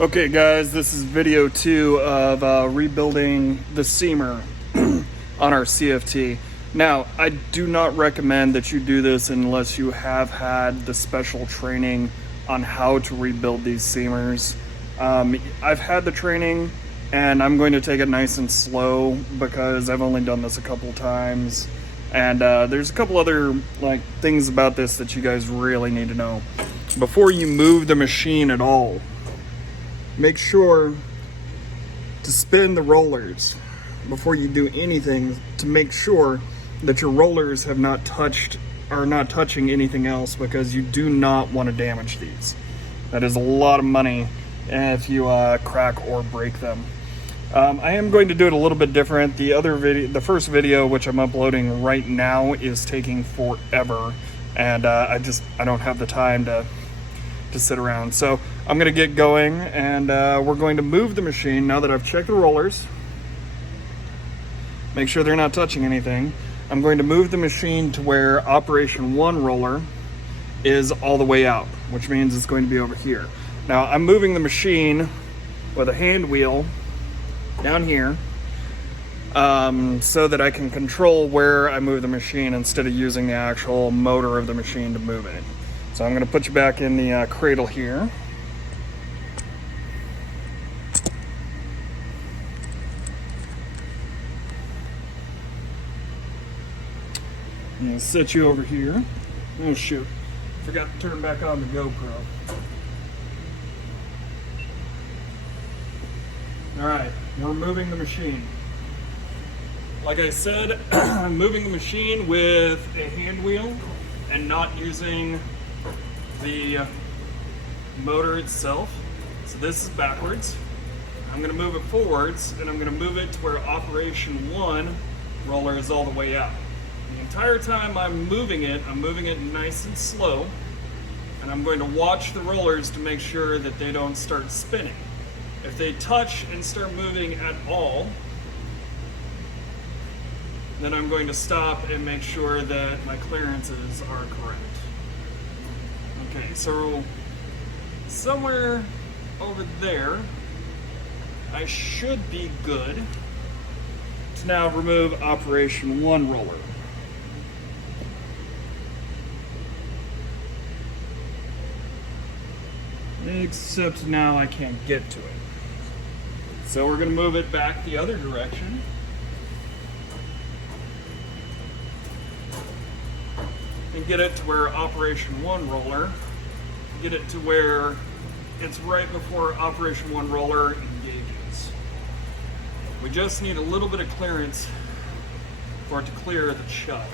Okay guys, this is video 2 of rebuilding the seamer on our CFT. Now, I do not recommend that you do this unless you have had the special training on how to rebuild these seamers. I've had the training and I'm going to take it nice and slow because I've only done this a couple times. And there's a couple other things about this that you guys really need to know. Before you move the machine at all, make sure to spin the rollers before you do anything to make sure that your rollers are not touching anything else, because you do not want to damage these. That is a lot of money if you crack or break them. I am going to do it a little bit different. The first video, which I'm uploading right now, is taking forever, and I don't have the time to sit around. So I'm gonna get going, and we're going to move the machine now that I've checked the rollers. Make sure they're not touching anything. I'm going to move the machine to where operation 1 roller is all the way out, which means it's going to be over here. Now I'm moving the machine with a hand wheel down here so that I can control where I move the machine instead of using the actual motor of the machine to move it. So I'm going to put you back in the cradle here. I'm going to set you over here. Oh shoot, forgot to turn back on the GoPro. Alright, we're moving the machine. Like I said, I'm moving the machine with a hand wheel and not using the motor itself. So this is backwards. I'm going to move it forwards, and I'm going to move it to where operation 1 roller is all the way out. The entire time I'm moving it nice and slow, and I'm going to watch the rollers to make sure that they don't start spinning. If they touch and start moving at all, then I'm going to stop and make sure that my clearances are correct. Okay, so somewhere over there, I should be good to now remove operation 1 roller. Except now I can't get to it. So we're going to move it back the other direction. And get it to where operation 1 roller, get it to where it's right before operation 1 roller engages. We just need a little bit of clearance for it to clear the chuck.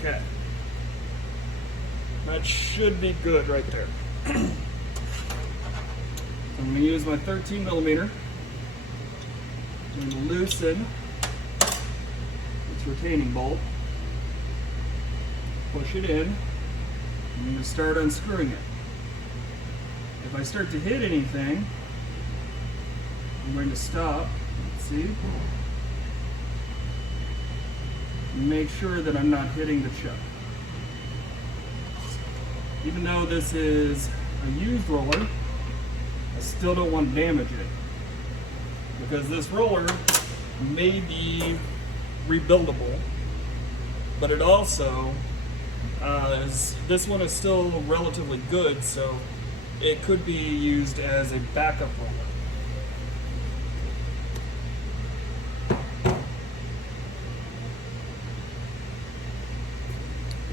Okay. That should be good right there. I'm going to use my 13 millimeter. I'm going to loosen its retaining bolt, push it in, and I'm going to start unscrewing it. If I start to hit anything, I'm going to stop. Let's see. Make sure that I'm not hitting the chuck. Even though this is a used roller, I still don't want to damage it, because this roller may be rebuildable, but it also this one is still relatively good, so it could be used as a backup roller.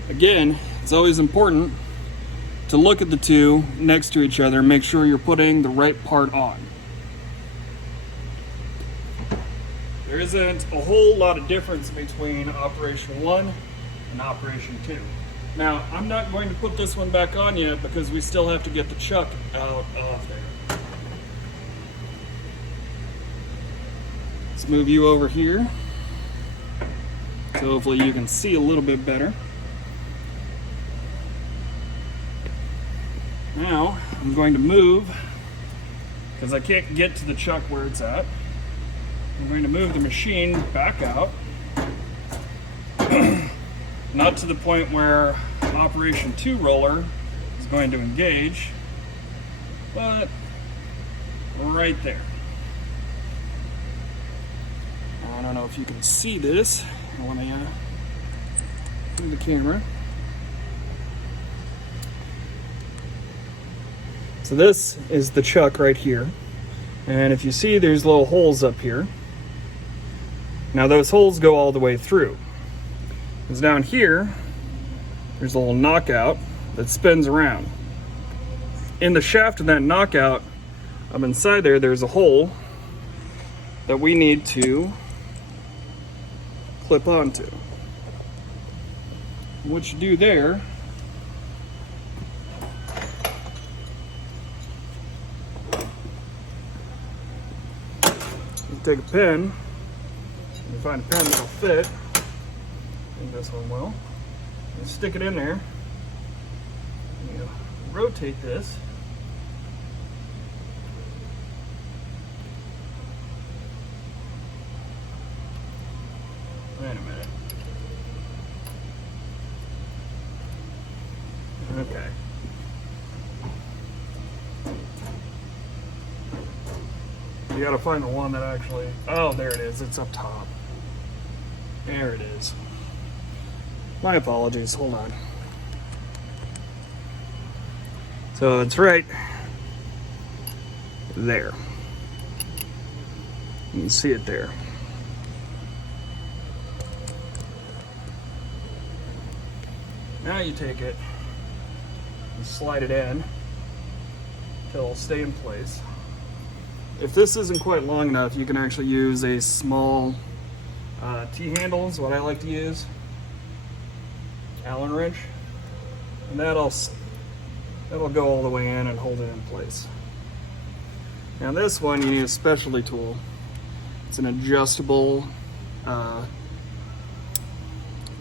Again, it's always important to look at the two next to each other and make sure you're putting the right part on. There isn't a whole lot of difference between operation 1 and operation 2. Now, I'm not going to put this one back on yet because we still have to get the chuck out of there. Let's move you over here so hopefully you can see a little bit better. Now, I'm going to move because I can't get to the chuck where it's at. I'm going to move the machine back out. Not to the point where Operation 2 roller is going to engage, but right there. I don't know if you can see this. Let me move the camera. So this is the chuck right here. And if you see, there's little holes up here. Now those holes go all the way through. Because down here, there's a little knockout that spins around. In the shaft of that knockout, up inside there, there's a hole that we need to clip onto. What you do there, you take a pin, you find a pin that'll fit. I think this one will. You stick it in there. You rotate this. Wait a minute. Okay. You gotta find the one that actually... Oh, there it is. It's up top. There it is. My apologies. Hold on. So it's right there. You can see it there. Now you take it and slide it in until it'll stay in place. If this isn't quite long enough, you can actually use a small T-handle is what I like to use. Allen wrench. And that'll go all the way in and hold it in place. Now this one, you need a specialty tool. It's an adjustable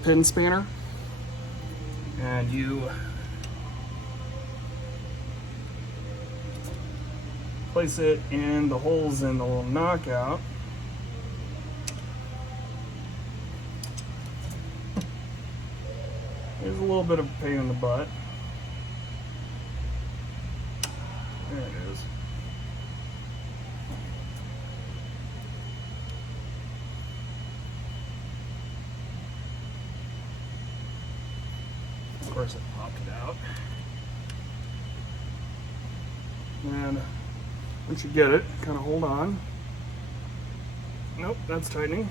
pin spanner. And you place it in the holes in the little knockout. There's a little bit of a pain in the butt. There it is. Of course, I popped it out. And once you get it, kind of hold on. Nope, that's tightening.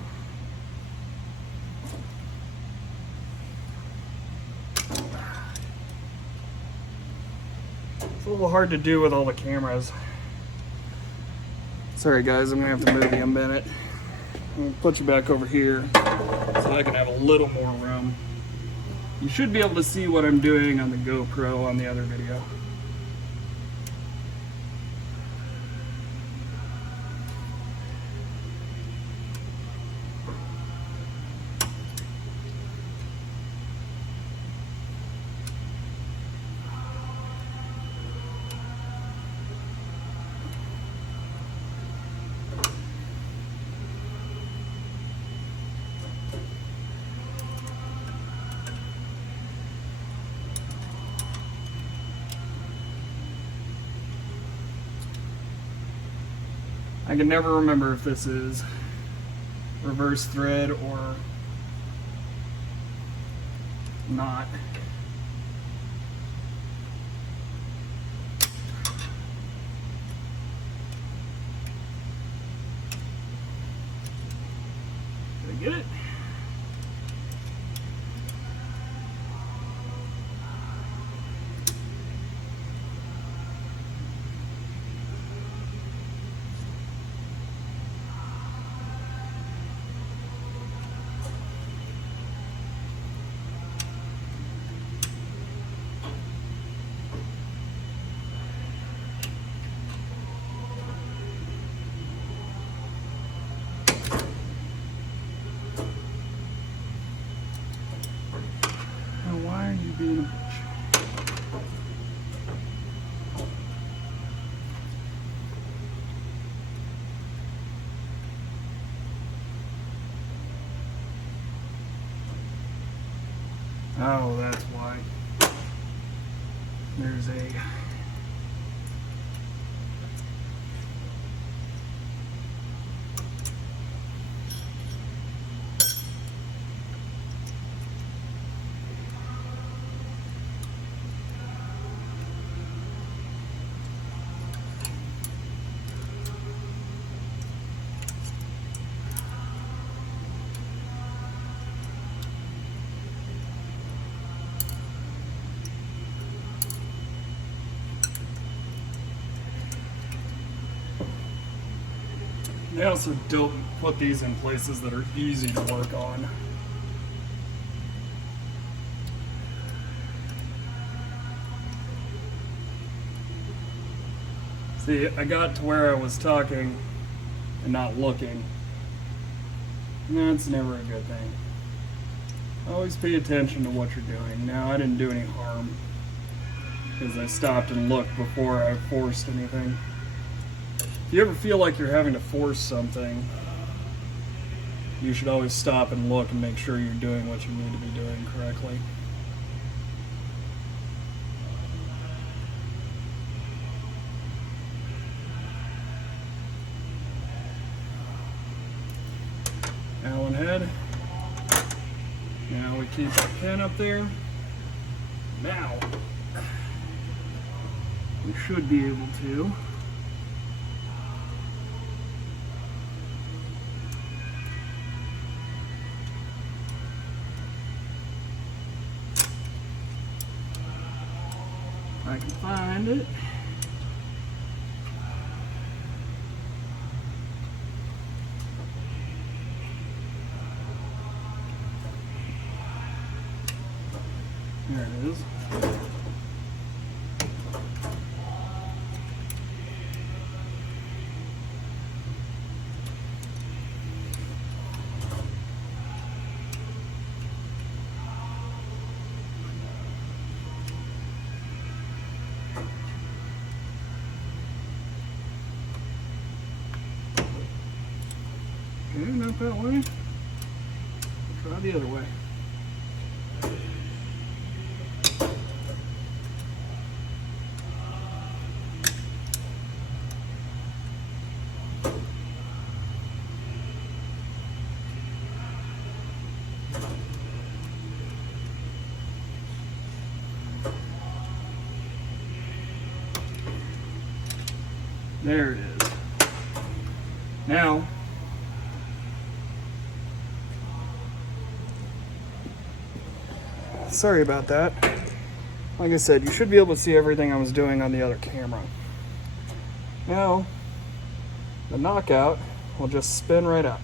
It's a little hard to do with all the cameras. Sorry guys, I'm gonna have to move you a minute. I'm gonna put you back over here so I can have a little more room. You should be able to see what I'm doing on the GoPro on the other video. I can never remember if this is reverse thread or not. Did I get it? Why are you being a bitch? Oh, that's why. There's a... They also don't put these in places that are easy to work on. See, I got to where I was talking and not looking. And that's never a good thing. Always pay attention to what you're doing. Now, I didn't do any harm because I stopped and looked before I forced anything. If you ever feel like you're having to force something, you should always stop and look and make sure you're doing what you need to be doing correctly. Allen head. Now we keep our pin up there. Now, we should be able to I can find it. There it is. Okay, not that way. Try the other way. There it is. Now, sorry about that. Like I said, you should be able to see everything I was doing on the other camera. Now, the knockout will just spin right up.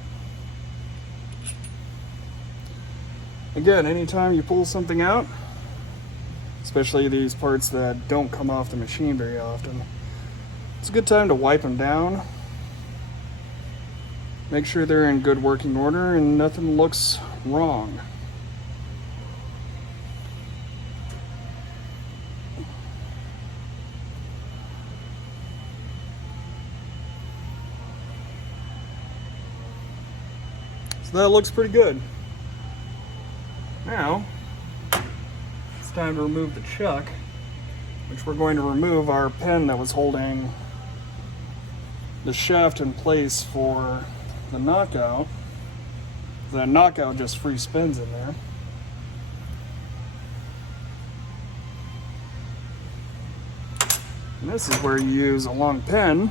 Again, anytime you pull something out, especially these parts that don't come off the machine very often, it's a good time to wipe them down. Make sure they're in good working order and nothing looks wrong. So that looks pretty good. Now, it's time to remove the chuck, which we're going to remove our pin that was holding the shaft in place for the knockout. The knockout just free spins in there. And this is where you use a long pin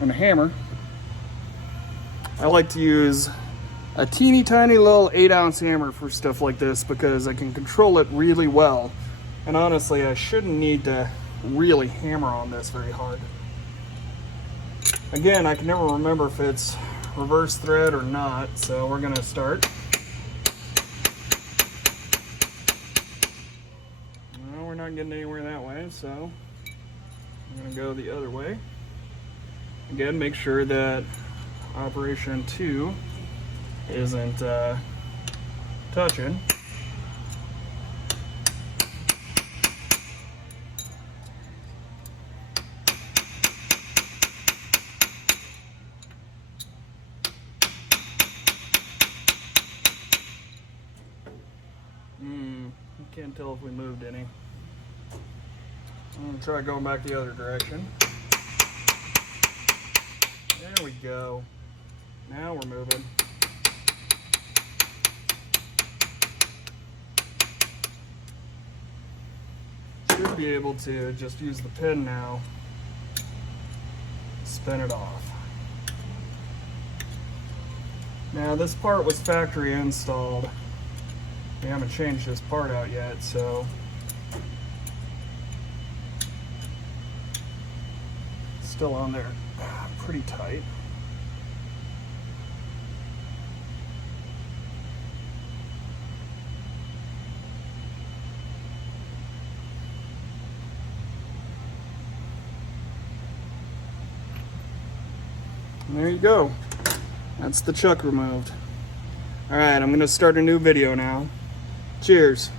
and a hammer. I like to use a teeny tiny little 8-ounce hammer for stuff like this because I can control it really well. And honestly, I shouldn't need to really hammer on this very hard. Again, I can never remember if it's reverse thread or not, so we're gonna start. Well, we're not getting anywhere that way, so I'm gonna go the other way. Again, make sure that operation 2 isn't touching. Couldn't tell if we moved any. I'm gonna try going back the other direction. There we go. Now we're moving. Should be able to just use the pin now, spin it off. Now this part was factory installed. We haven't changed this part out yet, so it's still on there pretty tight. And there you go. That's the chuck removed. All right, I'm gonna start a new video now. Cheers.